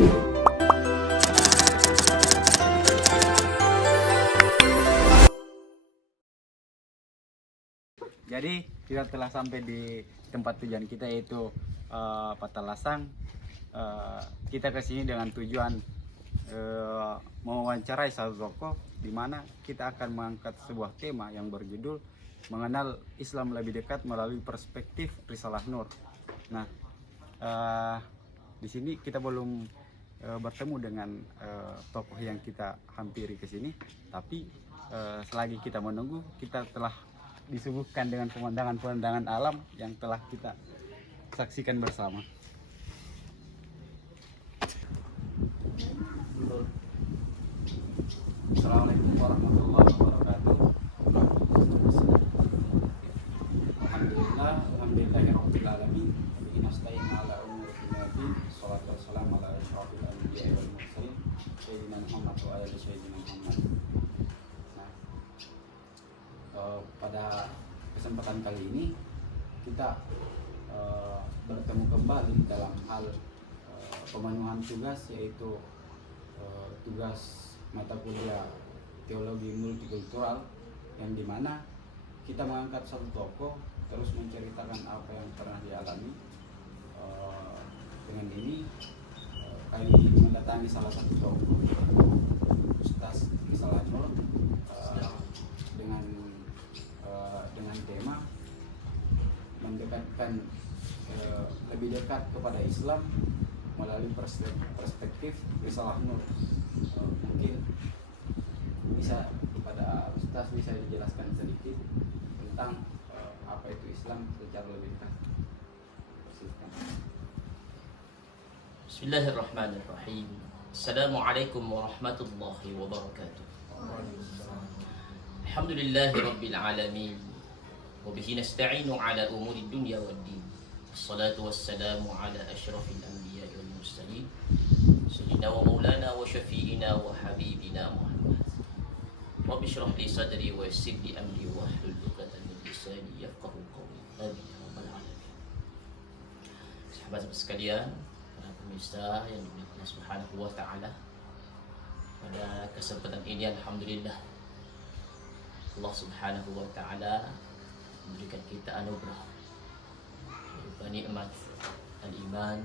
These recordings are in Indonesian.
Jadi kita telah sampai di tempat tujuan kita, yaitu Patalasang. Kita kesini dengan tujuan mewawancarai satu tokoh, di mana kita akan mengangkat sebuah tema yang berjudul mengenal Islam lebih dekat melalui perspektif Risalah Nur. Nah, di sini kita belum bertemu dengan tokoh yang kita hampiri ke sini, tapi selagi kita menunggu, kita telah disuguhkan dengan pemandangan-pemandangan alam yang telah kita saksikan bersama. Assalamualaikum warahmatullahi wabarakatuh. Alhamdulillahirabbil alamin. Nasta'in ala umuri dunya. Shalatu wassalamu ala asyrofil anbiya'i wal mursalin sayyidina Muhammad wa ala sayyidina Muhammad. Pada kesempatan kali ini kita bertemu kembali dalam hal pemenuhan tugas, yaitu tugas mata kuliah teologi multikultural, yang dimana kita mengangkat satu tokoh terus menceritakan apa yang pernah dialami. Dengan ini kami mendatangi salah satu tokoh, Ustaz Risalah Nur, dengan tema mendekatkan lebih dekat kepada Islam melalui perspektif Risalah Nur. Mungkin bisa kepada Ustaz bisa dijelaskan sedikit tentang apa itu Islam secara lebih dekat. Bismillahirrahmanirrahim. Assalamualaikum warahmatullahi wabarakatuh. Alhamdulillahi rabbil alamin. Wabihi nasta'inu ala umuri dunya waddin. Assalatu wassalamu ala asyrafil anbiya'i wal mursalin sayyidina wa maulana wa syafi'ina wa habibina Muhammad. Rabbi shrah li sadri wa yassir li amri wa hlul 'uqdatam min lisani yafqahu qawli. Amin ya rabbal alamin. Sahabat sekalian, para pemirsa yang dimuliakan Allah Subhanahu wa taala, pada kesempatan ini alhamdulillah Allah Subhanahu wa taala memberikan kita anugerah berupa nikmat al-iman,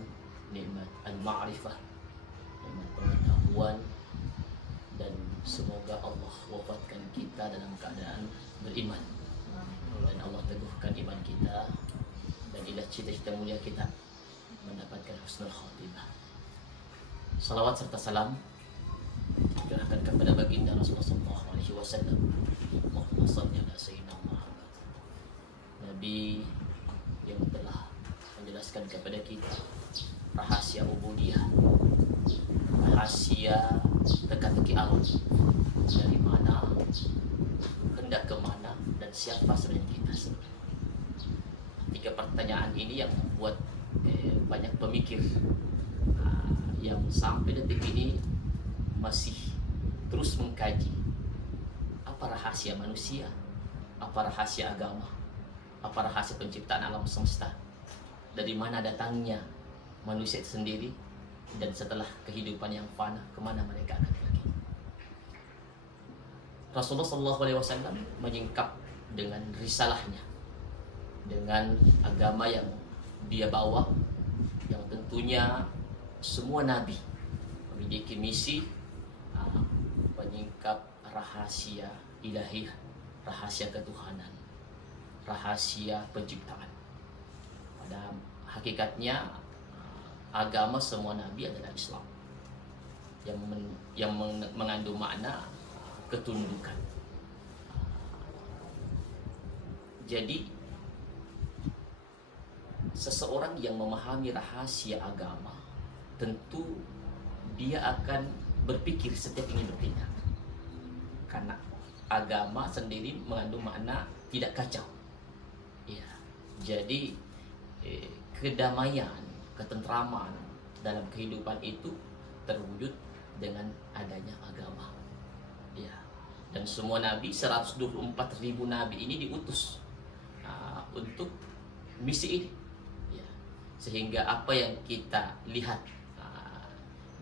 nikmat al-ma'rifah, nikmat pengetahuan, dan semoga Allah wafatkan kita dalam keadaan beriman, dan Allah teguhkan iman kita, dan inilah cita-cita mulia kita mendapatkan husnul khatimah. Salawat serta salam dikerahkan kepada baginda Rasulullah SAW. Allahumma shalli ala sayyidina Muhammad, Nabi yang telah menjelaskan kepada kita rahasia ubudiyah, rahasia teka-teki alam, dari mana, hendak ke mana, dan siapa sebenarnya kita sebenarnya. Tiga pertanyaan ini yang membuat banyak pemikir yang sampai detik ini masih terus mengkaji apa rahasia manusia, apa rahasia agama, apa rahasia penciptaan alam semesta, dari mana datangnya manusia itu sendiri, dan setelah kehidupan yang fana kemana mereka akan pergi. Rasulullah SAW menyingkap dengan risalahnya, dengan agama yang dia bawa, yang tentunya semua nabi memiliki misi menyingkap rahasia ilahi, rahasia ketuhanan, rahasia penciptaan. Pada hakikatnya agama semua nabi adalah Islam yang mengandung makna ketundukan. Jadi seseorang yang memahami rahasia agama, tentu dia akan berpikir setiap ingin bertindak, karena agama sendiri mengandung makna tidak kacau. Ya, jadi kedamaian, ketentraman dalam kehidupan itu terwujud dengan adanya agama. Ya, dan semua nabi, 124.000 nabi ini diutus untuk misi ini. Ya, sehingga apa yang kita lihat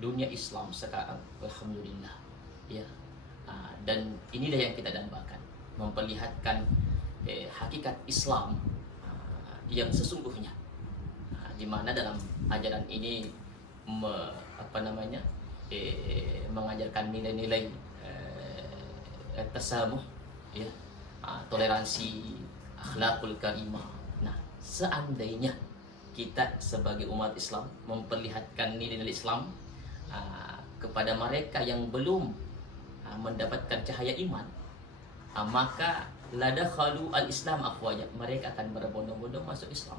dunia Islam sekarang, alhamdulillah, ya. Dan inilah yang kita dambakan, memperlihatkan hakikat Islam yang sesungguhnya, di mana dalam ajaran ini mengajarkan nilai-nilai tasamuh, ya, toleransi, akhlakul karimah. Nah, seandainya kita sebagai umat Islam memperlihatkan nilai-nilai Islam kepada mereka yang belum mendapatkan cahaya iman, maka ladakhalu al-Islam afwaja, mereka akan berbondong-bondong masuk Islam.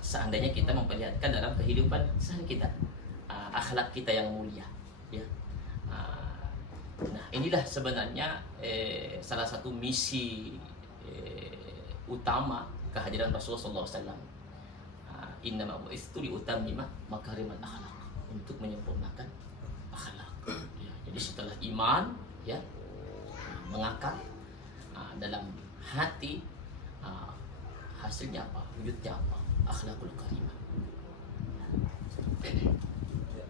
Seandainya kita memperlihatkan dalam kehidupan sehari kita akhlak kita yang mulia, ya. Nah, inilah sebenarnya salah satu misi utama kehadiran Rasulullah SAW. Innama bu'itsu liutammima makarimal akhlaq, untuk menyempurnakan akhlak. Ya, jadi setelah iman, ya, mengakar dalam hati, hasilnya apa? Wujudnya apa? Akhlakul karimah. Ya,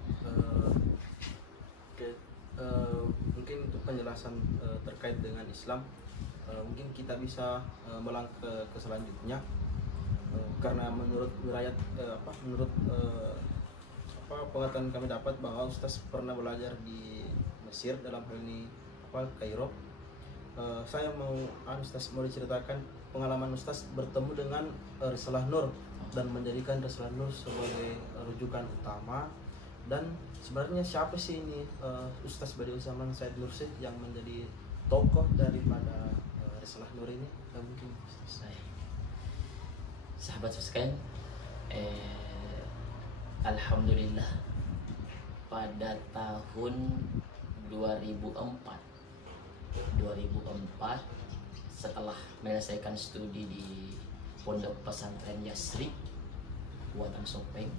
oke, mungkin untuk penjelasan terkait dengan Islam, mungkin kita bisa melangkah ke selanjutnya, karena menurut riwayat pengetahuan kami dapat bahwa Ustaz pernah belajar di Mesir, dalam hal ini Kairo. Saya mau Ustaz mau diceritakan pengalaman Ustaz bertemu dengan Risalah Nur dan menjadikan Risalah Nur sebagai rujukan utama. Dan sebenarnya siapa sih ini Ustaz Badiuzzamman Said Nursi yang menjadi tokoh daripada Risalah Nur ini? Dan mungkin sahabat sekalian, alhamdulillah pada tahun 2004 setelah menyelesaikan studi di Pondok Pesantren Yasrib Buatan Sopeng,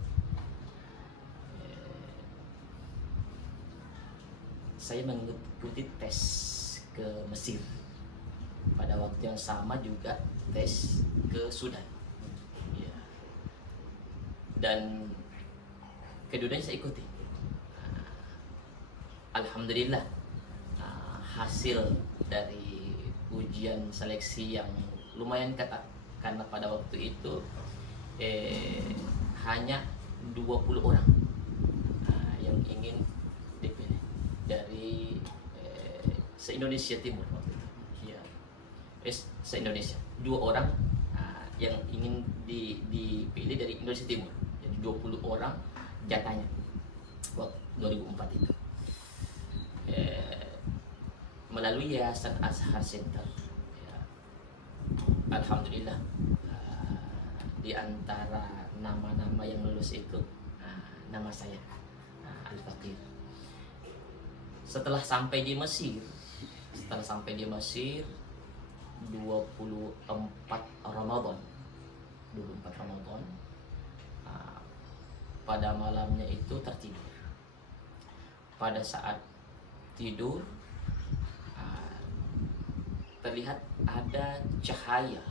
saya mengikuti tes ke Mesir. Pada waktu yang sama juga tes ke Sudan, ya. Dan keduanya saya ikuti. Alhamdulillah, hasil dari ujian seleksi yang lumayan ketat, karena pada waktu itu hanya 20 orang yang ingin dipilih dari se-Indonesia Timur waktu itu, ya. Se-Indonesia 2 orang yang ingin dipilih dari Indonesia Timur, jadi 20 orang jatahnya waktu 2004 itu, melalui Yayasan Azhar Center, ya. Alhamdulillah, di antara nama-nama yang lulus itu nama saya, Al-Faqir. Setelah sampai di Mesir 24 Ramadan, pada malamnya itu tertidur. Pada saat tidur, terlihat ada cahaya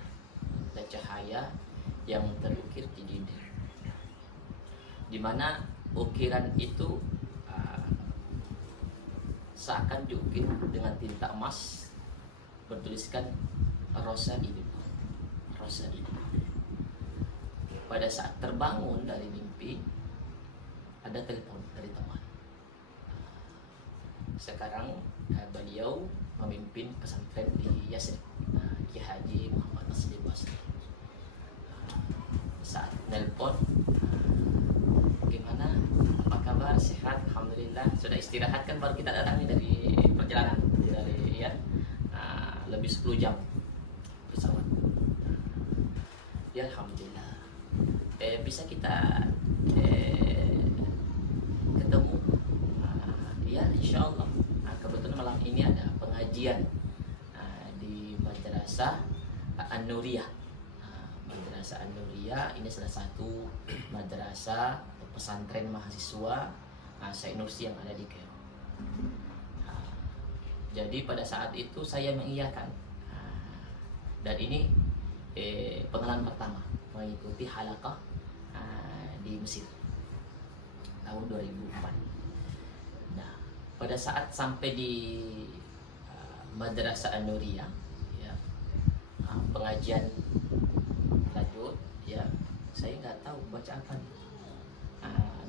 yang terukir di dinding, di mana ukiran itu seakan diukir dengan tinta emas, bertuliskan Rosa Hidup. Pada saat terbangun dari mimpi, ada telepon dari teman. Sekarang beliau memimpin pesantren di Yasrib, Kiai Haji Muhammad Taslim Basri. Saat nelpon, gimana, apa kabar, sehat, alhamdulillah. Sudah istirahat kan, baru kita datang dari perjalanan dari lebih 10 jam pesawat. Ya alhamdulillah, bisa kita ketemu. Ya insyaallah. Kebetulan malam ini ada pengajian di Madrasah An-Nuriyah. Madrasah An-Nuriyah ini salah satu madrasah pesantren mahasiswa Said Nursi yang ada di Kairo. Jadi pada saat itu saya mengiyakan, dan ini pengalaman pertama mengikuti halaqah di Mesir. tahun 2004. Nah, pada saat sampai di Madrasah An-Nuriyah, ya, pengajian lanjut, ya, saya nggak tahu baca apa nih.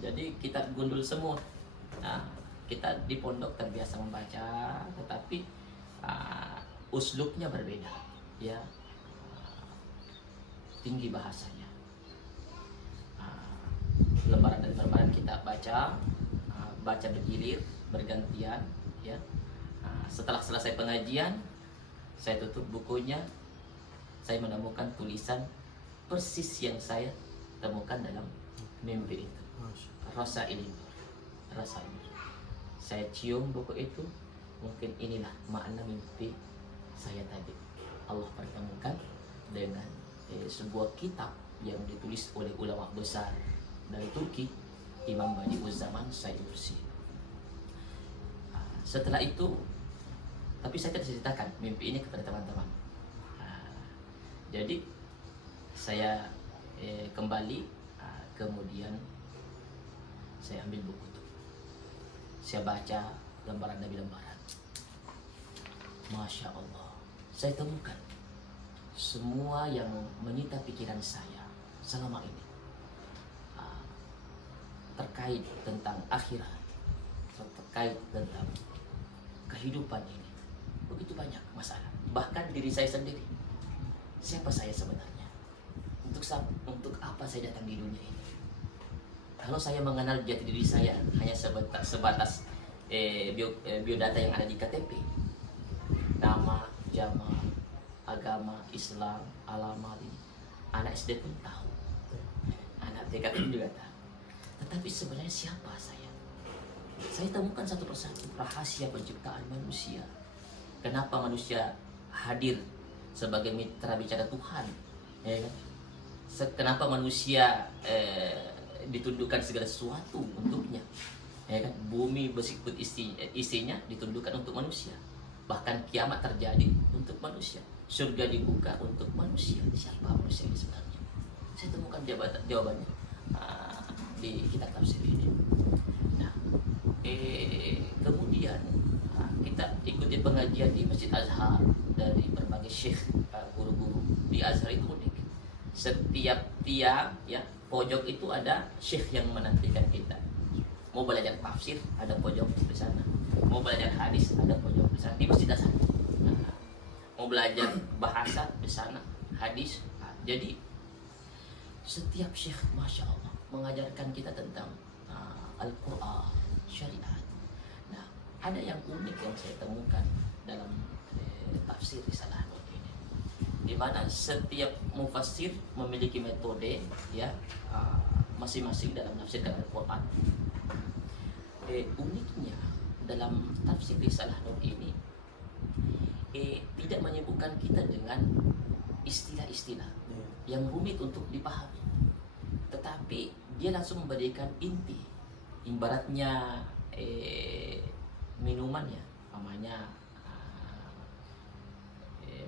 Jadi kita gundul semua. Kita di pondok terbiasa membaca, tetapi uslubnya berbeda, ya, tinggi bahasanya. Lembaran dan lembaran kita baca, baca bergilir, bergantian, ya. Setelah selesai pengajian, saya tutup bukunya, saya menemukan tulisan persis yang saya temukan dalam mimpi itu. Rasa ini, saya cium buku itu, mungkin inilah makna mimpi saya tadi. Allah pertemukan dengan sebuah kitab yang ditulis oleh ulama besar dari Turki, Imam Badi'uz Zaman Said Nursi. Setelah itu, tapi saya tidak ceritakan mimpi ini kepada teman-teman. Jadi saya kembali, kemudian saya ambil buku itu, saya baca lembaran demi lembaran. Masya Allah, saya temukan semua yang menyita pikiran saya selama ini terkait tentang akhirat, terkait tentang kehidupan ini. Begitu banyak masalah. Bahkan diri saya sendiri, siapa saya sebenarnya? Untuk apa saya datang di dunia ini? Kalau saya mengenal jati diri saya hanya sebatas biodata yang ada di KTP, nama, jamaah, agama, Islam, alamat ini, anak SD pun tahu, anak TK pun juga tahu. Tetapi sebenarnya siapa saya? Saya temukan satu persatu rahasia penciptaan manusia. Kenapa manusia hadir sebagai mitra bicara Tuhan? Ya kan? Kenapa manusia ditundukkan segala sesuatu untuknya? Ya kan? Bumi bersikut isinya ditundukkan untuk manusia. Bahkan kiamat terjadi untuk manusia. Surga dibuka untuk manusia. Siapa manusia ini sebenarnya? Saya temukan jawabannya di kitab tafsir ini. Nah, kemudian kita ikuti pengajian di Masjid Azhar dari berbagai syekh, guru-guru di Azhar itu unik. Setiap tiang, ya, pojok itu ada syekh yang menantikan kita. Mau belajar tafsir, ada pojok di sana. Mau belajar hadis, ada pojok di sana. Di Masjid Azhar. Mau belajar bahasa di sana, hadis. Jadi setiap syekh, masya Allah, mengajarkan kita tentang Al-Quran, syariat. Nah, ada yang unik yang saya temukan dalam tafsir Risalah Nur ini, di mana setiap mufassir memiliki metode, ya, masing-masing dalam menafsirkan Al-Quran. Uniknya dalam tafsir Risalah Nur ini tidak menyibukkan kita dengan istilah-istilah yang rumit untuk dipahami, tetapi dia langsung memberikan inti. Ibaratnya minuman, ya, namanya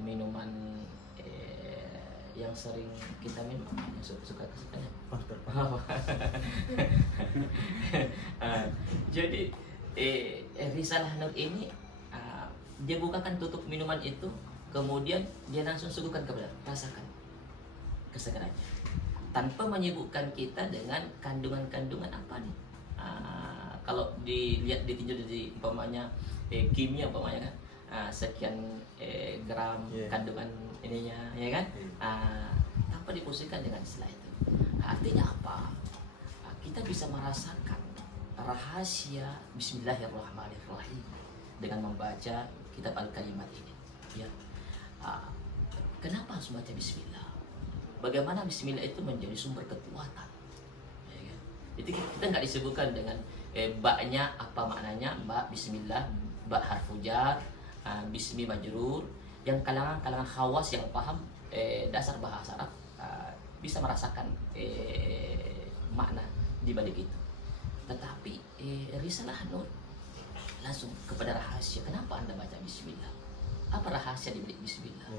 minuman yang sering kita minum, suka kesukanya. Jadi Risalah Nur ini dia bukakan tutup minuman itu, kemudian dia langsung suguhkan kepada rasakan kesegarannya, tanpa menyibukkan kita dengan kandungan-kandungan apa nih. Kalau dilihat ditinjau di umpamanya kimia umpamanya kan, sekian gram kandungan ininya, ya kan, tanpa dipusingkan dengan istilah itu. Artinya apa? Kita bisa merasakan rahasia Bismillahirrahmanirrahim dengan membaca kitab Al-Kalimat ini, ya. Kenapa harus baca Bismillah? Bagaimana Bismillah itu menjadi sumber kekuatan, ya kan? Jadi kita nggak disebutkan dengan baknya apa maknanya, bak Bismillah, bak harfu jar, bismi majrur, yang kalangan khawas yang paham dasar bahasa Arab bisa merasakan makna di balik itu. Tetapi Risalah Nur langsung kepada rahasia. Kenapa Anda baca Bismillah? Apa rahasia di balik Bismillah?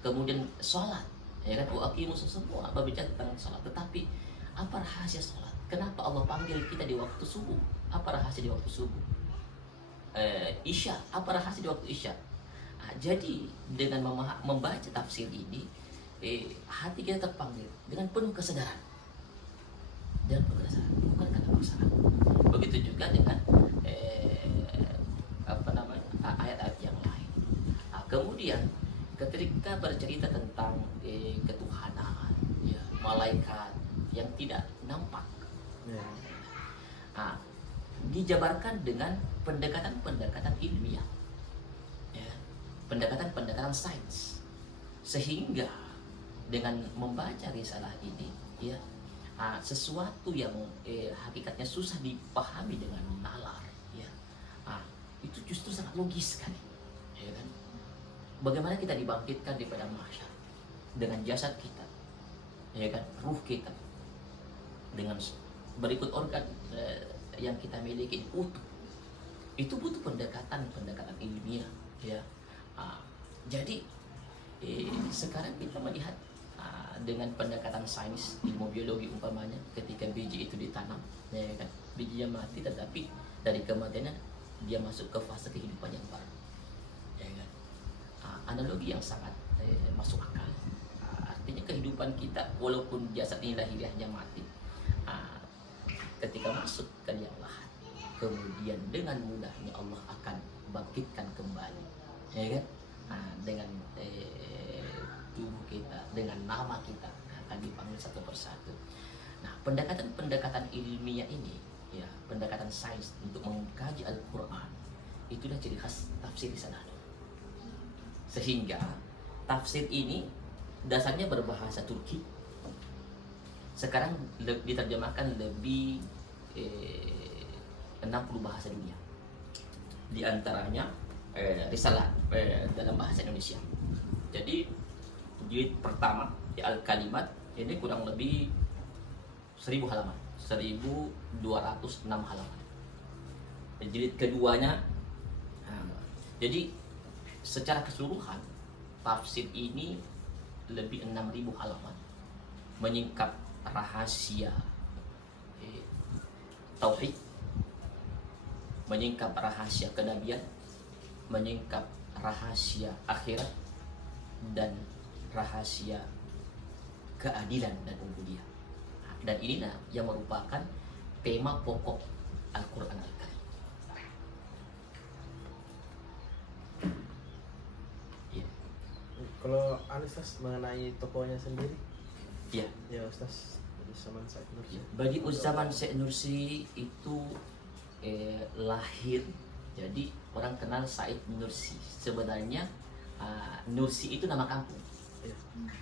Kemudian sholat, ya kan, aqimus semua berbicara tentang sholat. Tetapi apa rahasia sholat? kenapa Allah panggil kita di waktu subuh? Apa rahasia di waktu subuh? Isya, apa rahasia di waktu Isya? Jadi dengan membaca tafsir ini, hati kita terpanggil dengan penuh kesadaran dan pengesahan, bukan karena paksaan. Begitu juga dengan ayat-ayat yang lain. Kemudian ketika bercerita tentang ketuhanan, ya, malaikat yang tidak nampak, dijabarkan dengan pendekatan-pendekatan ilmiah, ya, pendekatan-pendekatan sains, sehingga dengan membaca risalah ini, ya, sesuatu yang hakikatnya susah dipahami dengan nalar, ya, itu justru sangat logis sekali, ya kan? Bagaimana kita dibangkitkan di padang mahsyar dengan jasad kita, ya kan, ruh kita, dengan berikut organ yang kita miliki utuh, itu butuh pendekatan ilmiah, ya. Jadi sekarang kita melihat dengan pendekatan sains, ilmu biologi umpamanya, ketika biji itu ditanam, ya kan, bijinya mati, tetapi dari kematiannya dia masuk ke fase kehidupan yang baru, ya kan. Analogi yang sangat masuk akal. Artinya kehidupan kita, walaupun jasad ini lahiriahnya mati, ketika masuk ke liang lahat, kemudian dengan mudahnya Allah akan bangkitkan kembali, ya kan, dengan tubuh kita, dengan nama kita akan dipanggil satu persatu. Nah, pendekatan ilmiah ini, ya, pendekatan sains untuk mengkaji Al-Quran, itulah ciri khas tafsir Risalah Nur. Sehingga tafsir ini dasarnya berbahasa Turki, sekarang diterjemahkan lebih 60 bahasa dunia, di antaranya risalah dalam bahasa Indonesia. Jadi jilid pertama, ya, Al-Kalimat, ini kurang lebih 1000 halaman, 1206 halaman. Jilid keduanya, jadi secara keseluruhan tafsir ini lebih 6000 halaman, menyingkap rahasia tauhid, menyingkap rahasia kenabian, menyingkap rahasia akhirat, dan rahasia keadilan dan ubudiyah. Dan inilah yang merupakan tema pokok Al-Quran Al-Karim. Ya. Kalau Ustaz mengenai tokohnya sendiri, Ya. ya Ustaz, Badiuzzamан Said Nursi. Badiuzzamан Said Nursi itu lahir, jadi orang kenal Said Nursi. Sebenarnya Nursi itu nama kampung,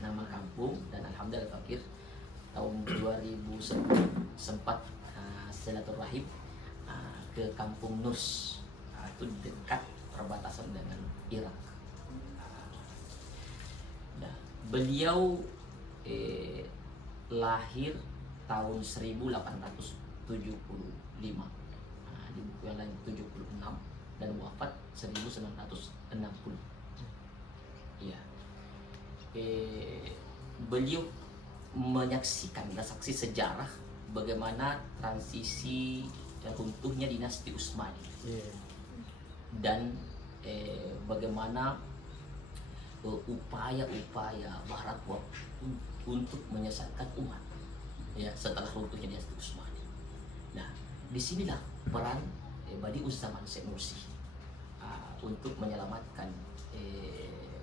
nama kampung, dan alhamdulillah fakir tahun 2010 sempat silaturahim ke kampung Nurs, itu dekat perbatasan dengan Irak. Nah, beliau lahir tahun 1875, di buku yang lain 76, dan wafat 1960. Ya. Beliau menyaksikan saksi sejarah bagaimana transisi runtuhnya dinasti Utsmani, dan bagaimana upaya-upaya Barat untuk menyesatkan umat, ya, setelah runtuhnya dinasti Utsmani. Nah, disinilah peran Badiuzzamán Said Nursi untuk menyelamatkan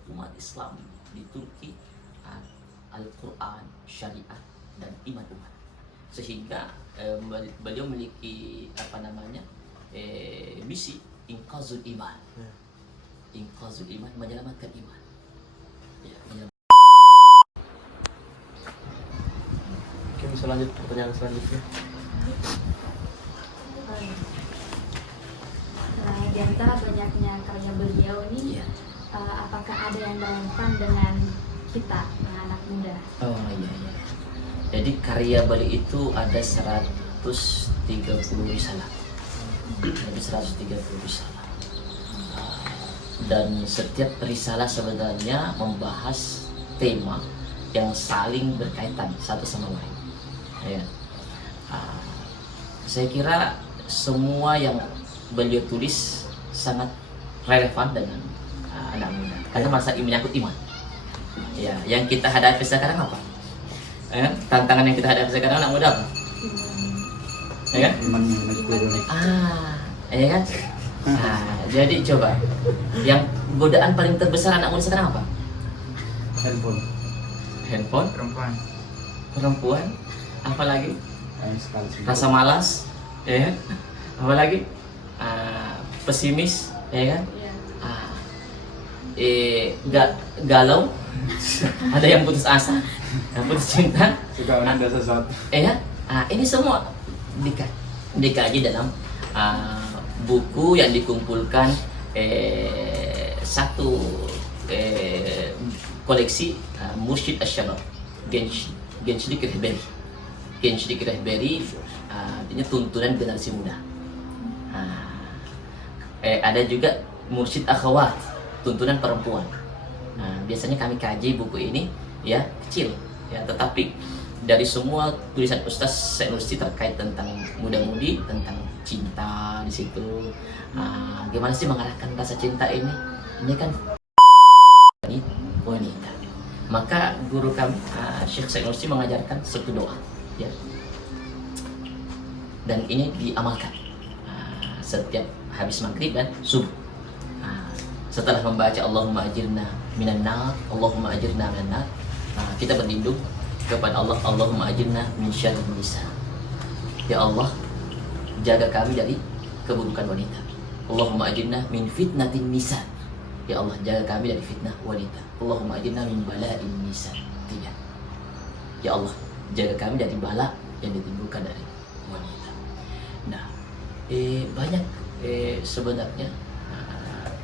umat Islam di Turki, Al-Quran, syariat, dan iman umat. Sehingga beliau memiliki misi Inqazul Iman, Inqazul Iman, menyelamatkan iman, ya, Mungkin bisa lanjut pertanyaan selanjutnya. Nah, di antara banyaknya karya beliau ini, ya. Apakah ada yang relevan dengan kita, anak muda? Oh iya. Jadi karya beliau itu ada 130 risalah. Jadi 130 risalah. Dan setiap risalah sebenarnya membahas tema yang saling berkaitan satu sama lain. Ya. saya kira semua yang beliau tulis sangat relevan dengan anak muda karena masa ini menyangkut iman. Ya, yang kita hadapi sekarang apa? Tantangan yang kita hadapi sekarang anak muda apa? Ya kan? Iman naik turun. Ya kan? Jadi coba yang godaan paling terbesar anak muda sekarang apa? Handphone, perempuan, apa lagi? Rasa malas, ya kan? Apa lagi? Pesimis, ya kan? Galau, ada yang putus asa, yang putus cinta, Suka menunda sesuatu. ya. Ini semua dikaji dalam buku yang dikumpulkan satu koleksi Mursyid Asy-Syabab Gençlik Rehberi, artinya tuntunan generasi muda. Ada juga Mursyid Akhwat, tuntunan perempuan. Biasanya kami kaji buku ini ya kecil ya, tetapi dari semua tulisan Ustaz Syekh Nursi terkait tentang muda-mudi, tentang cinta di situ. Gimana sih mengarahkan rasa cinta ini? Ini kan wanita. Maka guru kami Syekh Nursi mengajarkan satu doa ya. Dan ini diamalkan setiap habis maghrib dan subuh. Setelah membaca Allahumma ajirna minan nar, Allahumma ajirna minan nar, kita berlindung kepada Allah, Allahumma ajirna min syarrin nisa. Ya Allah, jaga kami dari keburukan wanita. Allahumma ajirna min fitnatin nisa. Ya Allah, jaga kami dari fitnah wanita. Allahumma ajirna min bala'in nisa. Tidak. Ya Allah, jaga kami dari bala yang ditimbulkan dari wanita. Nah, banyak sebenarnya,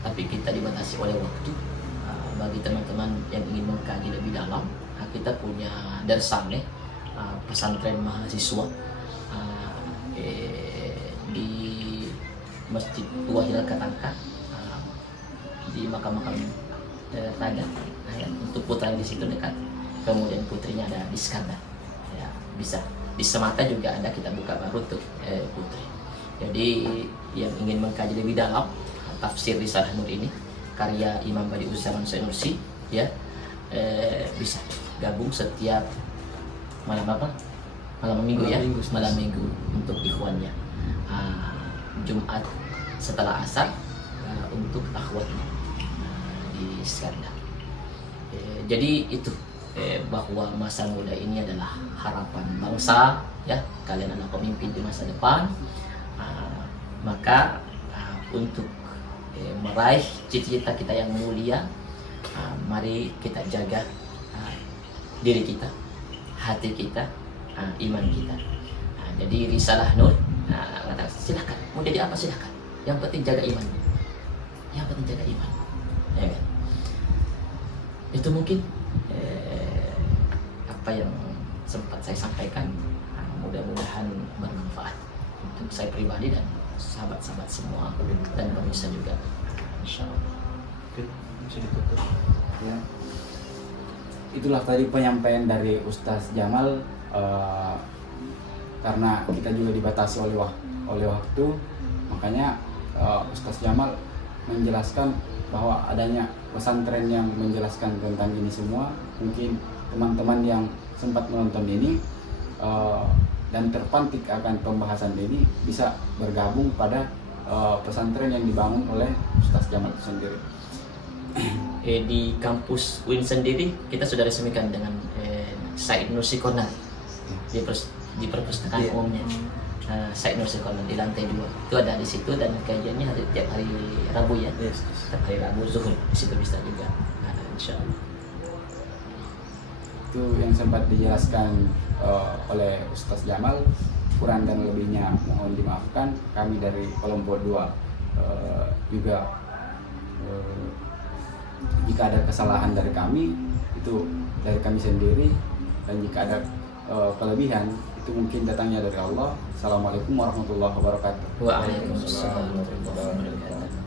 tapi kita dibatasi oleh waktu. Bagi teman-teman yang ingin mengkaji lebih dalam, kita punya darsaneh, pesantren mahasiswa di Masjid Tua Hilal Ketangka, di makam-makam raja. Ya, untuk putranya di situ dekat, kemudian putrinya ada di Skandar. Ya, bisa di Semata juga ada, kita buka baru untuk putri. Jadi yang ingin mengkaji lebih dalam tafsir Risalah Nur ini karya Imam Badi'uzzaman Syekh Nursi ya, bisa gabung setiap malam apa? Malam minggu ya, malam minggu untuk ikhwannya. Jumat setelah asar untuk akhwatnya di Skandar. Jadi itu bahwa masa muda ini adalah harapan bangsa ya, kalian adalah pemimpin di masa depan. Maka untuk meraih cita-cita kita yang mulia, mari kita jaga diri kita, hati kita, iman kita. Jadi Risalah Nur silakan mau jadi apa silakan, yang penting jaga iman, yang penting jaga iman, ya kan? Itu mungkin apa yang sempat saya sampaikan. Mudah-mudahan bermanfaat untuk saya pribadi dan sahabat-sahabat semua dan pemirsa juga, insyaallah. Oke, bisa ditutup. Ya. Itulah tadi penyampaian dari Ustaz Jamal, karena kita juga dibatasi oleh waktu, makanya Ustaz Jamal menjelaskan bahwa adanya pesantren yang menjelaskan tentang ini semua. Mungkin teman-teman yang sempat menonton ini dan terpantik akan pembahasan ini bisa bergabung pada pesantren yang dibangun oleh Ustaz Jamal itu sendiri. Di kampus UIN sendiri kita sudah resmikan dengan Syekh Nursi Corner di perpustakaan umumnya. Syekh Nursi Corner di lantai 2 itu ada di situ, dan kajiannya tiap hari Rabu ya. Tiap hari Rabu zuhur di situ bisa juga. Insyaallah. Itu yang sempat dijelaskan oleh Ustaz Jamal. Kurang dan lebihnya mohon dimaafkan. Kami dari kelompok 2 juga jika ada kesalahan dari kami, itu dari kami sendiri, dan jika ada kelebihan itu mungkin datangnya dari Allah. Assalamualaikum warahmatullahi wabarakatuh. Waalaikumsalam warahmatullahi wabarakatuh.